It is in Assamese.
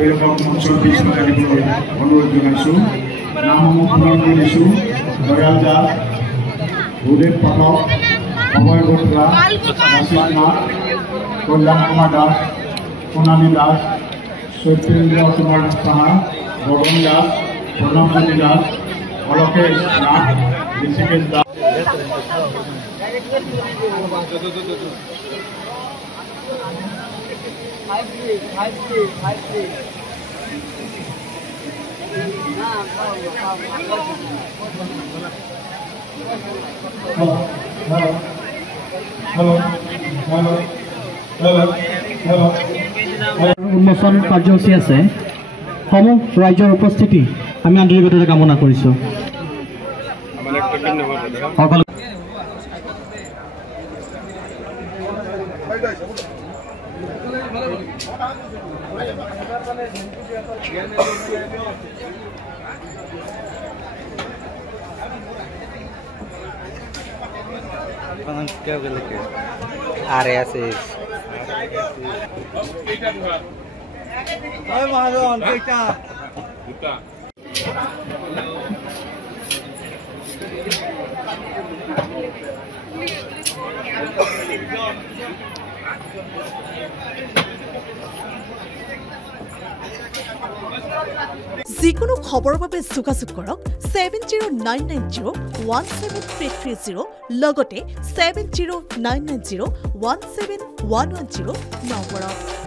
এৰকম অঞ্চল বিশ্ববিদ্যালয় অনুৰোধ জানাইছো নামসমূহ পুনৰ কৰি দিছো দয়াল দাস ভূদেৱ পাঠক অভয় বৰুৱা অসিত নাথ কল্যাণ কুমাৰ দাস সোণালী দাস সত্যেন্দ্ৰ কুমাৰ সাহা ভগৱান দাস প্ৰণৱজ্যোতি দাস অলকেশ নাথ ঋষিকেশ দাস উন্মোচন কাৰ্যসূচী আছে সমূহ ৰাইজৰ উপস্থিতি আমি আন্তৰিকতাৰে কামনা কৰিছোঁ যিকোনো খবৰৰ বাবে যোগাযোগ কৰক 7099017330 লগতে 7099017110 নম্বৰত।